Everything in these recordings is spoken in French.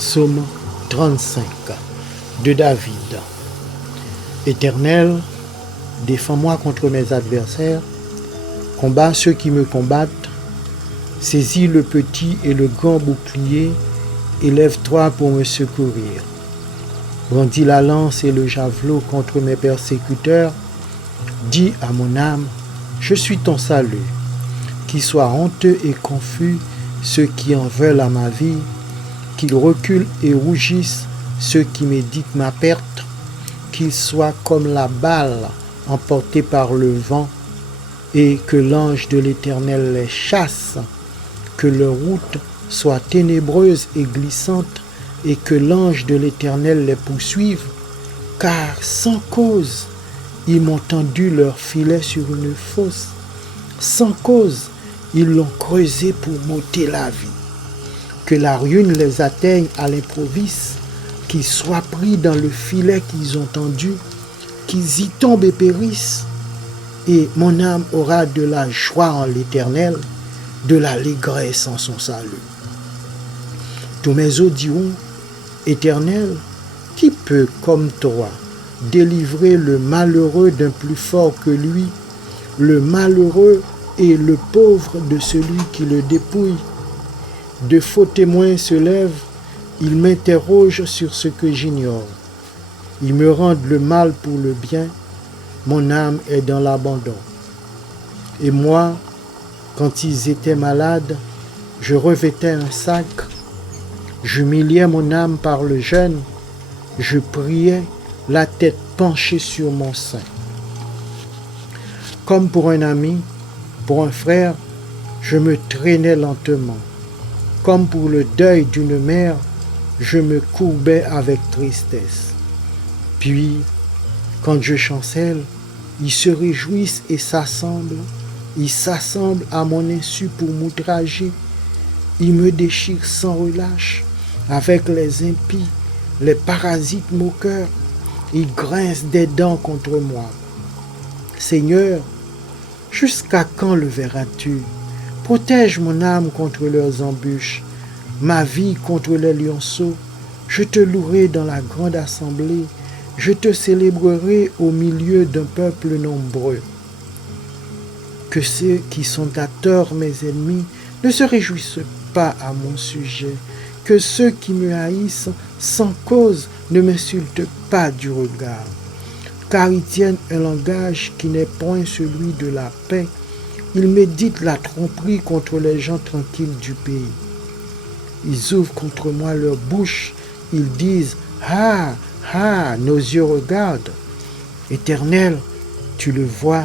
Psaume 35 de David. Éternel, défends-moi contre mes adversaires, combat ceux qui me combattent, saisis le petit et le grand bouclier, élève-toi pour me secourir. Brandis la lance et le javelot contre mes persécuteurs, dis à mon âme, je suis ton salut. Qu'ils soient honteux et confus ceux qui en veulent à ma vie, qu'ils reculent et rougissent ceux qui méditent ma perte, qu'ils soient comme la balle emportée par le vent, et que l'ange de l'Éternel les chasse, que leur route soit ténébreuse et glissante, et que l'ange de l'Éternel les poursuive, car sans cause, ils m'ont tendu leur filet sur une fosse, sans cause, ils l'ont creusé pour m'ôter la vie. Que la ruine les atteigne à l'improviste, qu'ils soient pris dans le filet qu'ils ont tendu, qu'ils y tombent et périssent. Et mon âme aura de la joie en l'Éternel, de l'allégresse en son salut. Tous mes os diront, Éternel, qui peut, comme toi, délivrer le malheureux d'un plus fort que lui, le malheureux et le pauvre de celui qui le dépouille? De faux témoins se lèvent, ils m'interrogent sur ce que j'ignore. Ils me rendent le mal pour le bien, mon âme est dans l'abandon. Et moi, quand ils étaient malades, je revêtais un sac, j'humiliais mon âme par le jeûne, je priais, la tête penchée sur mon sein. Comme pour un ami, pour un frère, je me traînais lentement. Comme pour le deuil d'une mère, je me courbais avec tristesse. Puis, quand je chancelle, ils se réjouissent et s'assemblent. Ils s'assemblent à mon insu pour m'outrager. Ils me déchirent sans relâche. Avec les impies, les parasites moqueurs, ils grincent des dents contre moi. Seigneur, jusqu'à quand le verras-tu? Protège mon âme contre leurs embûches, ma vie contre les lionceaux. Je te louerai dans la grande assemblée, je te célébrerai au milieu d'un peuple nombreux. Que ceux qui sont à tort mes ennemis ne se réjouissent pas à mon sujet, que ceux qui me haïssent sans cause ne m'insultent pas du regard, car ils tiennent un langage qui n'est point celui de la paix. Ils méditent la tromperie contre les gens tranquilles du pays. Ils ouvrent contre moi leur bouche. Ils disent, ah, ah, nos yeux regardent. Éternel, tu le vois,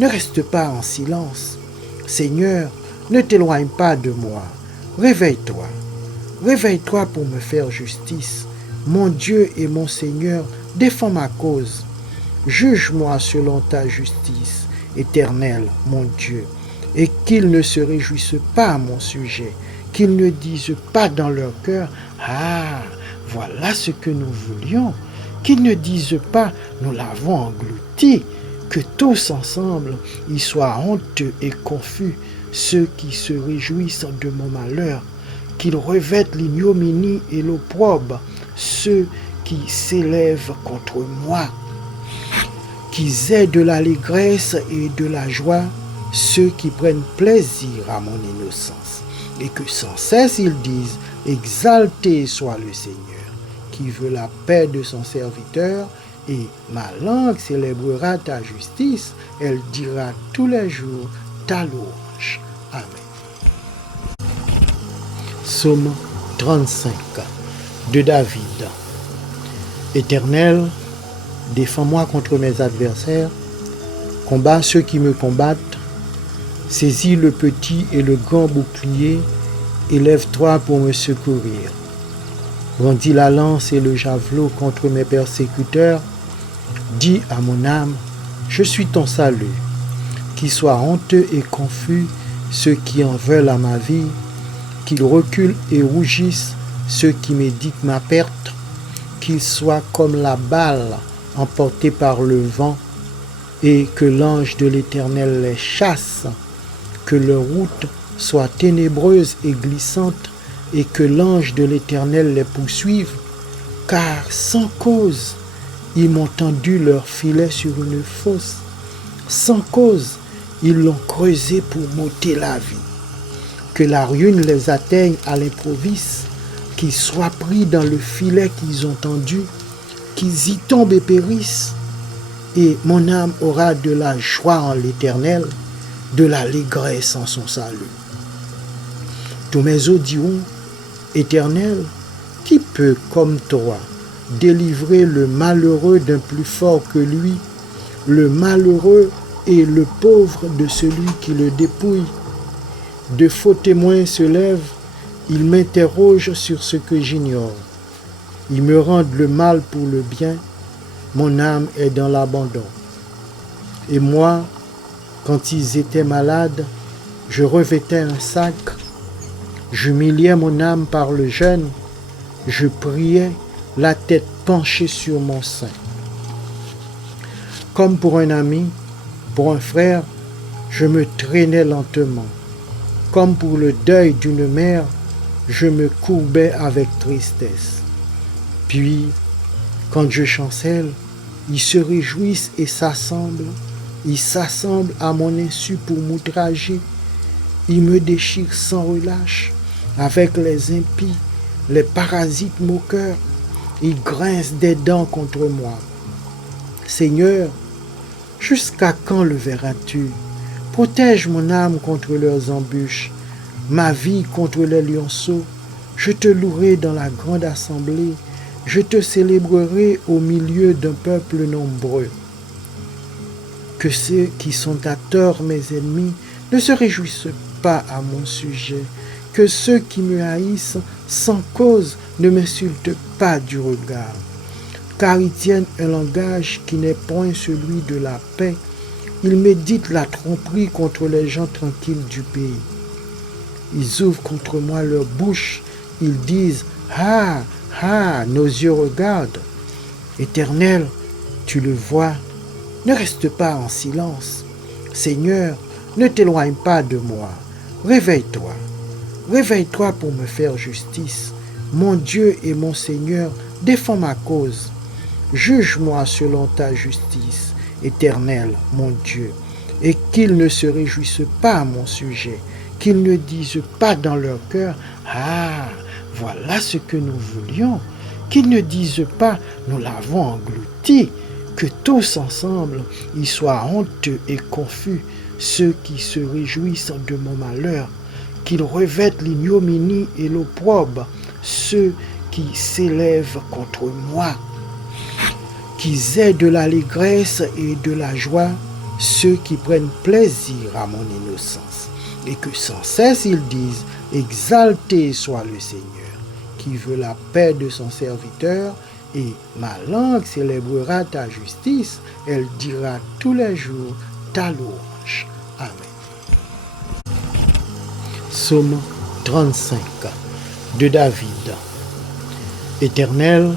ne reste pas en silence. Seigneur, ne t'éloigne pas de moi. Réveille-toi. Réveille-toi pour me faire justice. Mon Dieu et mon Seigneur, défends ma cause. Juge-moi selon ta justice. Éternel, mon Dieu, et qu'ils ne se réjouissent pas à mon sujet, qu'ils ne disent pas dans leur cœur, ah, voilà ce que nous voulions, qu'ils ne disent pas, nous l'avons englouti, que tous ensemble, ils soient honteux et confus, ceux qui se réjouissent de mon malheur, qu'ils revêtent l'ignominie et l'opprobre, ceux qui s'élèvent contre moi, qu'ils aient de l'allégresse et de la joie, ceux qui prennent plaisir à mon innocence, et que sans cesse ils disent, exalté soit le Seigneur, qui veut la paix de son serviteur, et ma langue célébrera ta justice, elle dira tous les jours ta louange. Amen. Psaume 35 de David. Éternel, défends-moi contre mes adversaires, combat ceux qui me combattent, saisis le petit et le grand bouclier, élève-toi pour me secourir. Brandis la lance et le javelot contre mes persécuteurs, dis à mon âme, je suis ton salut. Qu'ils soient honteux et confus ceux qui en veulent à ma vie, qu'ils reculent et rougissent ceux qui méditent ma perte, qu'ils soient comme la balle emportés par le vent, et que l'ange de l'Éternel les chasse, que leur route soit ténébreuse et glissante, et que l'ange de l'Éternel les poursuive, car sans cause, ils m'ont tendu leur filet sur une fosse. Sans cause, ils l'ont creusé pour m'ôter la vie. Que la ruine les atteigne à l'improviste, qu'ils soient pris dans le filet qu'ils ont tendu, qu'ils y tombent et périssent. Et mon âme aura de la joie en l'Éternel, de l'allégresse en son salut. Tous mes os diront, Éternel, qui peut, comme toi, délivrer le malheureux d'un plus fort que lui, le malheureux et le pauvre de celui qui le dépouille? De faux témoins se lèvent, ils m'interrogent sur ce que j'ignore. Ils me rendent le mal pour le bien, mon âme est dans l'abandon. Et moi, quand ils étaient malades, je revêtais un sac, j'humiliais mon âme par le jeûne, je priais, la tête penchée sur mon sein. Comme pour un ami, pour un frère, je me traînais lentement. Comme pour le deuil d'une mère, je me courbais avec tristesse. Puis, quand je chancelle, ils se réjouissent et s'assemblent. Ils s'assemblent à mon insu pour m'outrager. Ils me déchirent sans relâche. Avec les impies, les parasites moqueurs, ils grincent des dents contre moi. Seigneur, jusqu'à quand le verras-tu? Protège mon âme contre leurs embûches, ma vie contre les lionceaux. Je te louerai dans la grande assemblée, je te célébrerai au milieu d'un peuple nombreux. Que ceux qui sont à tort mes ennemis ne se réjouissent pas à mon sujet, que ceux qui me haïssent sans cause ne m'insultent pas du regard, car ils tiennent un langage qui n'est point celui de la paix. Ils méditent la tromperie contre les gens tranquilles du pays. Ils ouvrent contre moi leur bouche. Ils disent, « Ah, ah, nos yeux regardent. » Éternel, tu le vois, ne reste pas en silence. Seigneur, ne t'éloigne pas de moi. Réveille-toi. Réveille-toi pour me faire justice. Mon Dieu et mon Seigneur, défends ma cause. Juge-moi selon ta justice. Éternel, mon Dieu, et qu'ils ne se réjouissent pas à mon sujet, qu'ils ne disent pas dans leur cœur, « Ah, voilà ce que nous voulions », qu'ils ne disent pas, « Nous l'avons englouti », que tous ensemble, ils soient honteux et confus, ceux qui se réjouissent de mon malheur, qu'ils revêtent l'ignominie et l'opprobre, ceux qui s'élèvent contre moi, qu'ils aient de l'allégresse et de la joie, ceux qui prennent plaisir à mon innocence, et que sans cesse ils disent, exalté soit le Seigneur, qui veut la paix de son serviteur, et ma langue célébrera ta justice, elle dira tous les jours ta louange. Amen. Psaume 35 de David. Éternel,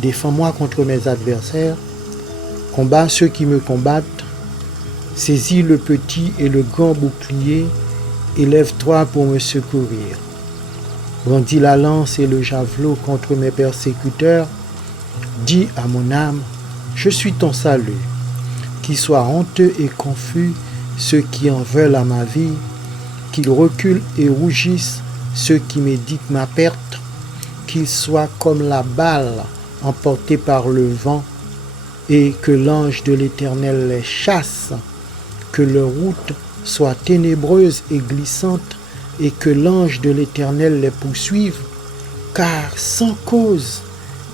défends-moi contre mes adversaires, combats ceux qui me combattent, saisis le petit et le grand bouclier, élève-toi pour me secourir. Brandis la lance et le javelot contre mes persécuteurs, dis à mon âme, je suis ton salut. Qu'ils soient honteux et confus ceux qui en veulent à ma vie, qu'ils reculent et rougissent ceux qui méditent ma perte, qu'ils soient comme la balle emportés par le vent, et que l'ange de l'Éternel les chasse, que leur route soit ténébreuse et glissante, et que l'ange de l'Éternel les poursuive, car sans cause,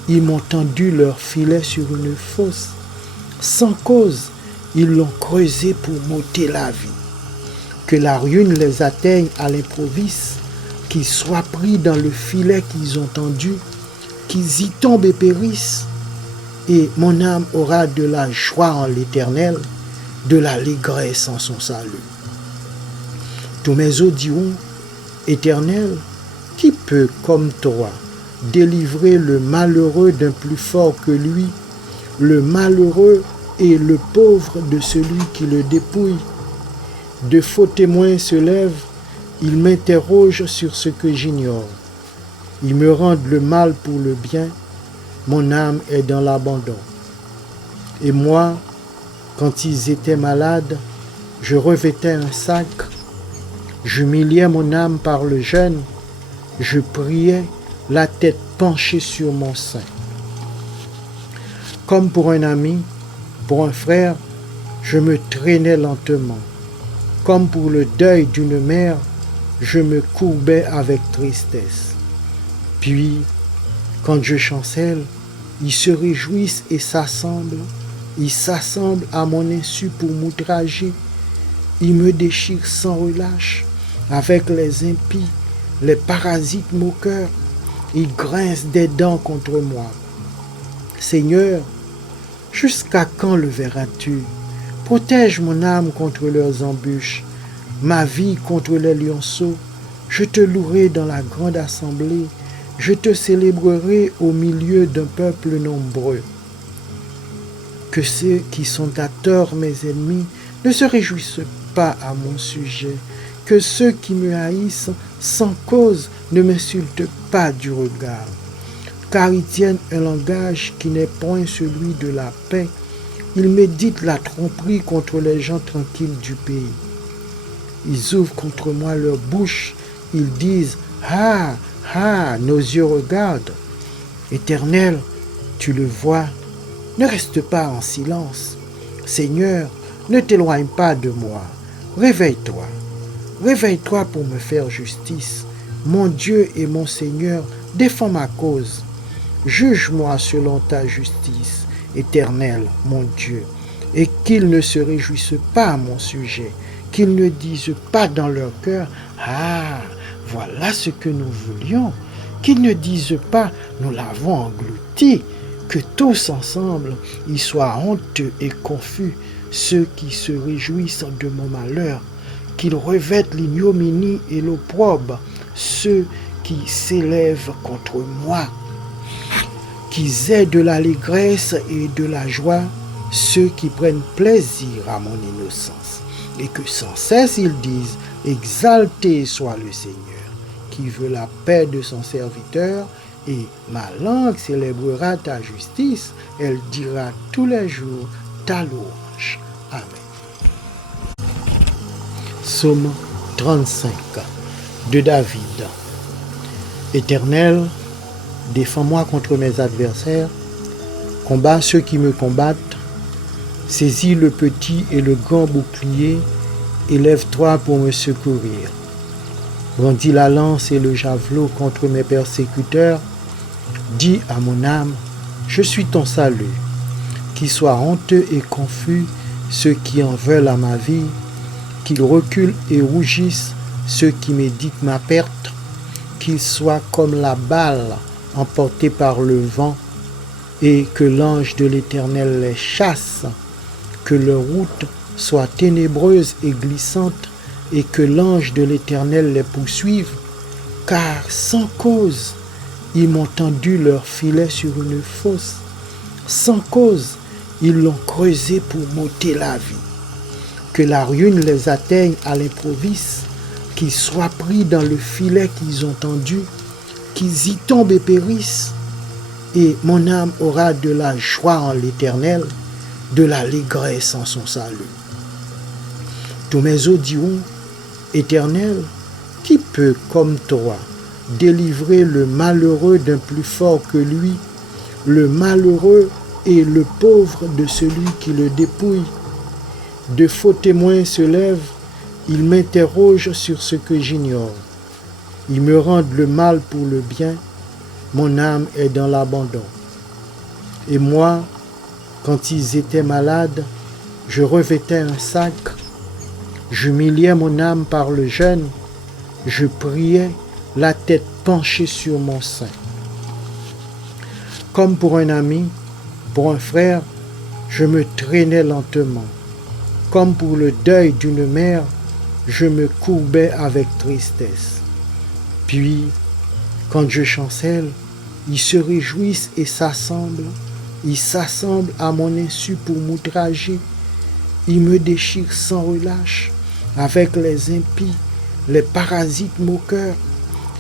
ils m'ont tendu leur filet sur une fosse, sans cause, ils l'ont creusé pour m'ôter la vie. Que la ruine les atteigne à l'improviste, qu'ils soient pris dans le filet qu'ils ont tendu, qu'ils y tombent et périssent, et mon âme aura de la joie en l'Éternel, de l'allégresse en son salut. Tous mes os diront, Éternel, qui peut, comme toi, délivrer le malheureux d'un plus fort que lui, le malheureux et le pauvre de celui qui le dépouille? De faux témoins se lèvent, ils m'interrogent sur ce que j'ignore. Ils me rendent le mal pour le bien. Mon âme est dans l'abandon. Et moi, quand ils étaient malades, je revêtais un sac. J'humiliais mon âme par le jeûne. Je priais, la tête penchée sur mon sein. Comme pour un ami, pour un frère, je me traînais lentement. Comme pour le deuil d'une mère, je me courbais avec tristesse. Puis, quand je chancelle, ils se réjouissent et s'assemblent. Ils s'assemblent à mon insu pour m'outrager. Ils me déchirent sans relâche. Avec les impies, les parasites moqueurs, ils grincent des dents contre moi. Seigneur, jusqu'à quand le verras-tu? Protège mon âme contre leurs embûches, ma vie contre les lionceaux. Je te louerai dans la grande assemblée, je te célébrerai au milieu d'un peuple nombreux. Que ceux qui sont à tort mes ennemis ne se réjouissent pas à mon sujet, que ceux qui me haïssent sans cause ne m'insultent pas du regard, car ils tiennent un langage qui n'est point celui de la paix. Ils méditent la tromperie contre les gens tranquilles du pays. Ils ouvrent contre moi leur bouche, ils disent « Ah, ah, nos yeux regardent !» Éternel, tu le vois, ne reste pas en silence. Seigneur, ne t'éloigne pas de moi. Réveille-toi. Réveille-toi pour me faire justice. Mon Dieu et mon Seigneur, défends ma cause. Juge-moi selon ta justice, Éternel, mon Dieu, et qu'ils ne se réjouissent pas à mon sujet, qu'ils ne disent pas dans leur cœur « Ah, voilà ce que nous voulions », qu'ils ne disent pas « Nous l'avons englouti », que tous ensemble, ils soient honteux et confus, ceux qui se réjouissent de mon malheur, qu'ils revêtent l'ignominie et l'opprobre, ceux qui s'élèvent contre moi, qu'ils aient de l'allégresse et de la joie, ceux qui prennent plaisir à mon innocence, et que sans cesse ils disent « Exalté soit le Seigneur, qui veut la paix de son serviteur, et ma langue célébrera ta justice, elle dira tous les jours ta louange. » Amen. Psaume 35 de David. Éternel, défends-moi contre mes adversaires, combats ceux qui me combattent, saisis le petit et le grand bouclier, élève-toi pour me secourir. Brandis la lance et le javelot contre mes persécuteurs, dis à mon âme, je suis ton salut. Qu'ils soient honteux et confus ceux qui en veulent à ma vie, qu'ils reculent et rougissent ceux qui méditent ma perte, qu'ils soient comme la balle emportée par le vent, et que l'ange de l'Éternel les chasse, que leur route soit ténébreuse et glissante, et que l'ange de l'Éternel les poursuive, car sans cause, ils m'ont tendu leur filet sur une fosse, sans cause, ils l'ont creusé pour m'ôter la vie. Que la ruine les atteigne à l'improviste, qu'ils soient pris dans le filet qu'ils ont tendu, qu'ils y tombent et périssent, et mon âme aura de la joie en l'Éternel, de l'allégresse en son salut. Tous mes os diront, Éternel, qui peut, comme toi, délivrer le malheureux d'un plus fort que lui, le malheureux et le pauvre de celui qui le dépouille? De faux témoins se lèvent, ils m'interrogent sur ce que j'ignore. Ils me rendent le mal pour le bien, mon âme est dans l'abandon. Et moi, quand ils étaient malades, je revêtais un sac, j'humiliais mon âme par le jeûne, je priais, la tête penchée sur mon sein. Comme pour un ami, pour un frère, je me traînais lentement. Comme pour le deuil d'une mère, je me courbais avec tristesse. Puis, quand je chancelle, ils se réjouissent et s'assemblent. Ils s'assemblent à mon insu pour m'outrager. Ils me déchirent sans relâche. Avec les impies, les parasites moqueurs,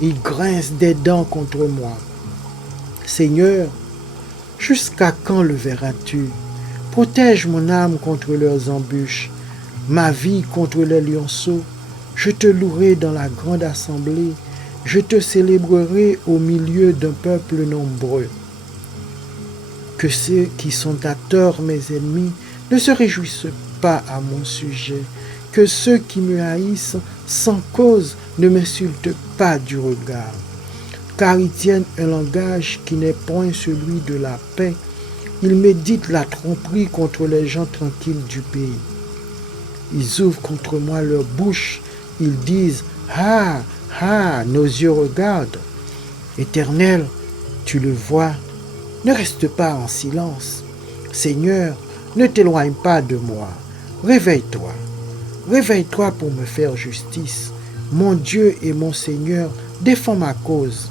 Ils grincent des dents contre moi. Seigneur, jusqu'à quand le verras-tu? Protège mon âme contre leurs embûches, ma vie contre les lionceaux. Je te louerai dans la grande assemblée, je te célébrerai au milieu d'un peuple nombreux. Que ceux qui sont à tort mes ennemis ne se réjouissent pas à mon sujet, que ceux qui me haïssent sans cause ne m'insultent pas du regard, car ils tiennent un langage qui n'est point celui de la paix. Ils méditent la tromperie contre les gens tranquilles du pays. Ils ouvrent contre moi leur bouche, ils disent « Ah, ah, nos yeux regardent !» Éternel, tu le vois, ne reste pas en silence. Seigneur, ne t'éloigne pas de moi. Réveille-toi. Réveille-toi pour me faire justice. Mon Dieu et mon Seigneur, défends ma cause.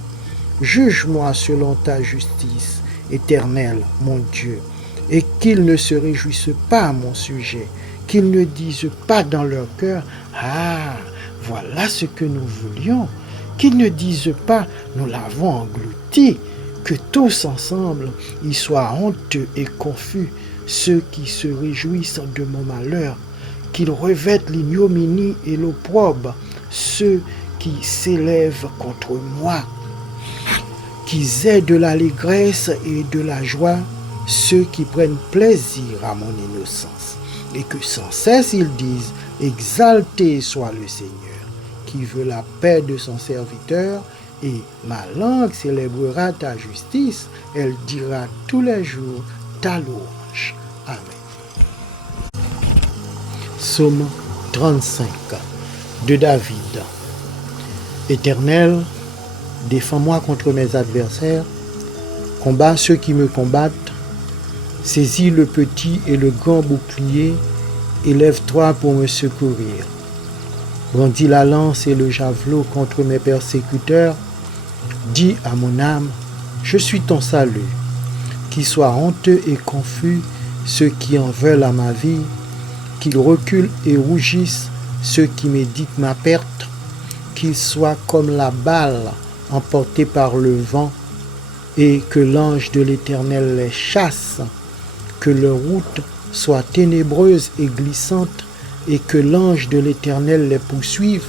Juge-moi selon ta justice, Éternel, mon Dieu, et qu'ils ne se réjouissent pas à mon sujet, qu'ils ne disent pas dans leur cœur « Ah, voilà ce que nous voulions », qu'ils ne disent pas « Nous l'avons englouti », que tous ensemble, ils soient honteux et confus, ceux qui se réjouissent de mon malheur, qu'ils revêtent l'ignominie et l'opprobre, ceux qui s'élèvent contre moi, qu'ils aient de l'allégresse et de la joie, ceux qui prennent plaisir à mon innocence, et que sans cesse ils disent « Exalté soit le Seigneur, qui veut la paix de son serviteur, et ma langue célébrera ta justice, elle dira tous les jours ta louange. » Amen. Psaume 35 de David. Éternel, défends-moi contre mes adversaires, combat ceux qui me combattent, saisis le petit et le grand bouclier, élève-toi pour me secourir. Brandis la lance et le javelot contre mes persécuteurs, dis à mon âme, je suis ton salut. Qu'ils soient honteux et confus ceux qui en veulent à ma vie, qu'ils reculent et rougissent ceux qui méditent ma perte, qu'ils soient comme la balle emportée par le vent, et que l'ange de l'Éternel les chasse, que leur route soit ténébreuse et glissante, et que l'ange de l'Éternel les poursuive,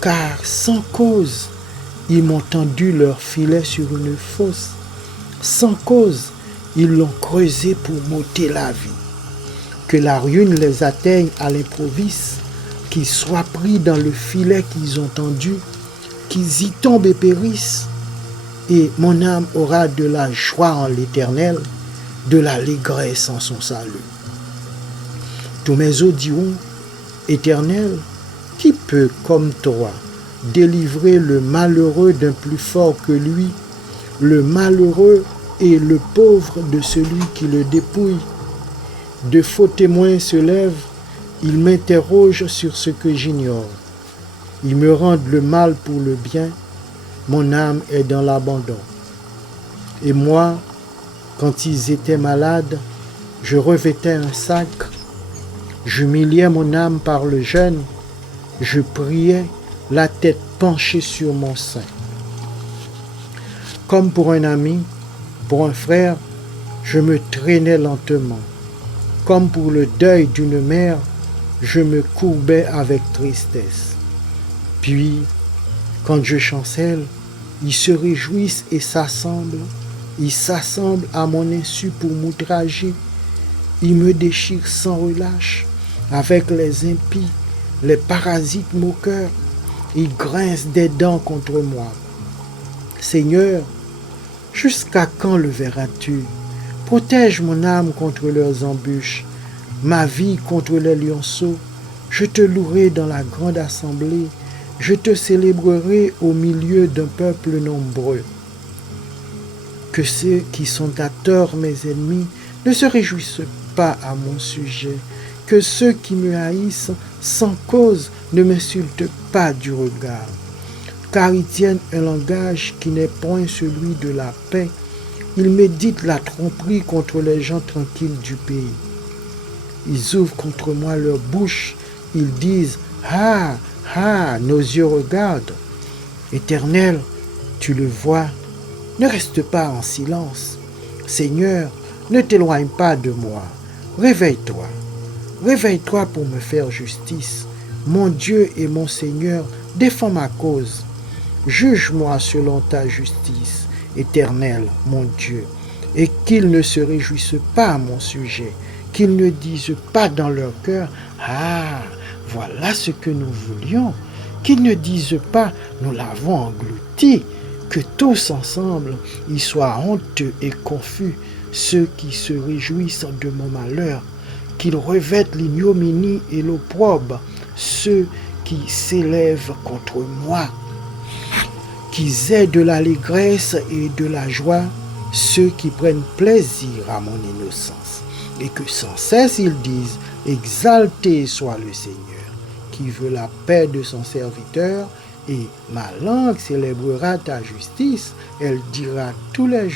car sans cause, ils m'ont tendu leur filet sur une fosse. Sans cause, ils l'ont creusé pour m'ôter la vie. Que la ruine les atteigne à l'improviste, qu'ils soient pris dans le filet qu'ils ont tendu, qu'ils y tombent et périssent. Et mon âme aura de la joie en l'Éternel, de l'allégresse en son salut. Tous mes os diront, Éternel, qui peut, comme toi, délivrer le malheureux d'un plus fort que lui, le malheureux et le pauvre de celui qui le dépouille? De faux témoins se lèvent, ils m'interrogent sur ce que j'ignore. Ils me rendent le mal pour le bien, mon âme est dans l'abandon. Et moi, quand ils étaient malades, je revêtais un sac, j'humiliais mon âme par le jeûne, je priais, la tête penchée sur mon sein. Comme pour un ami, pour un frère, je me traînais lentement. Comme pour le deuil d'une mère, je me courbais avec tristesse. Puis, quand je chancelle, ils se réjouissent et s'assemblent. Ils s'assemblent à mon insu pour m'outrager. Ils me déchirent sans relâche avec les impies, les parasites moqueurs. Ils grincent des dents contre moi. Seigneur, jusqu'à quand le verras-tu? Protège mon âme contre leurs embûches, ma vie contre les lionceaux. Je te louerai dans la grande assemblée, je te célébrerai au milieu d'un peuple nombreux. Que ceux qui sont à tort mes ennemis ne se réjouissent pas à mon sujet, que ceux qui me haïssent sans cause ne m'insultent pas du regard, car ils tiennent un langage qui n'est point celui de la paix. Ils méditent la tromperie contre les gens tranquilles du pays. Ils ouvrent contre moi leur bouche, ils disent « Ah, ah, nos yeux regardent !» Éternel, tu le vois, ne reste pas en silence. Seigneur, ne t'éloigne pas de moi. Réveille-toi. Réveille-toi pour me faire justice. Mon Dieu et mon Seigneur, défends ma cause. Juge-moi selon ta justice, Éternel, mon Dieu, et qu'ils ne se réjouissent pas à mon sujet, qu'ils ne disent pas dans leur cœur, ah, voilà ce que nous voulions, qu'ils ne disent pas, nous l'avons englouti, que tous ensemble, ils soient honteux et confus, ceux qui se réjouissent de mon malheur, qu'ils revêtent l'ignominie et l'opprobre, ceux qui s'élèvent contre moi, qu'ils aient de l'allégresse et de la joie, ceux qui prennent plaisir à mon innocence, et que sans cesse ils disent, exalté soit le Seigneur, qui veut la paix de son serviteur, et ma langue célébrera ta justice, elle dira tous les jours,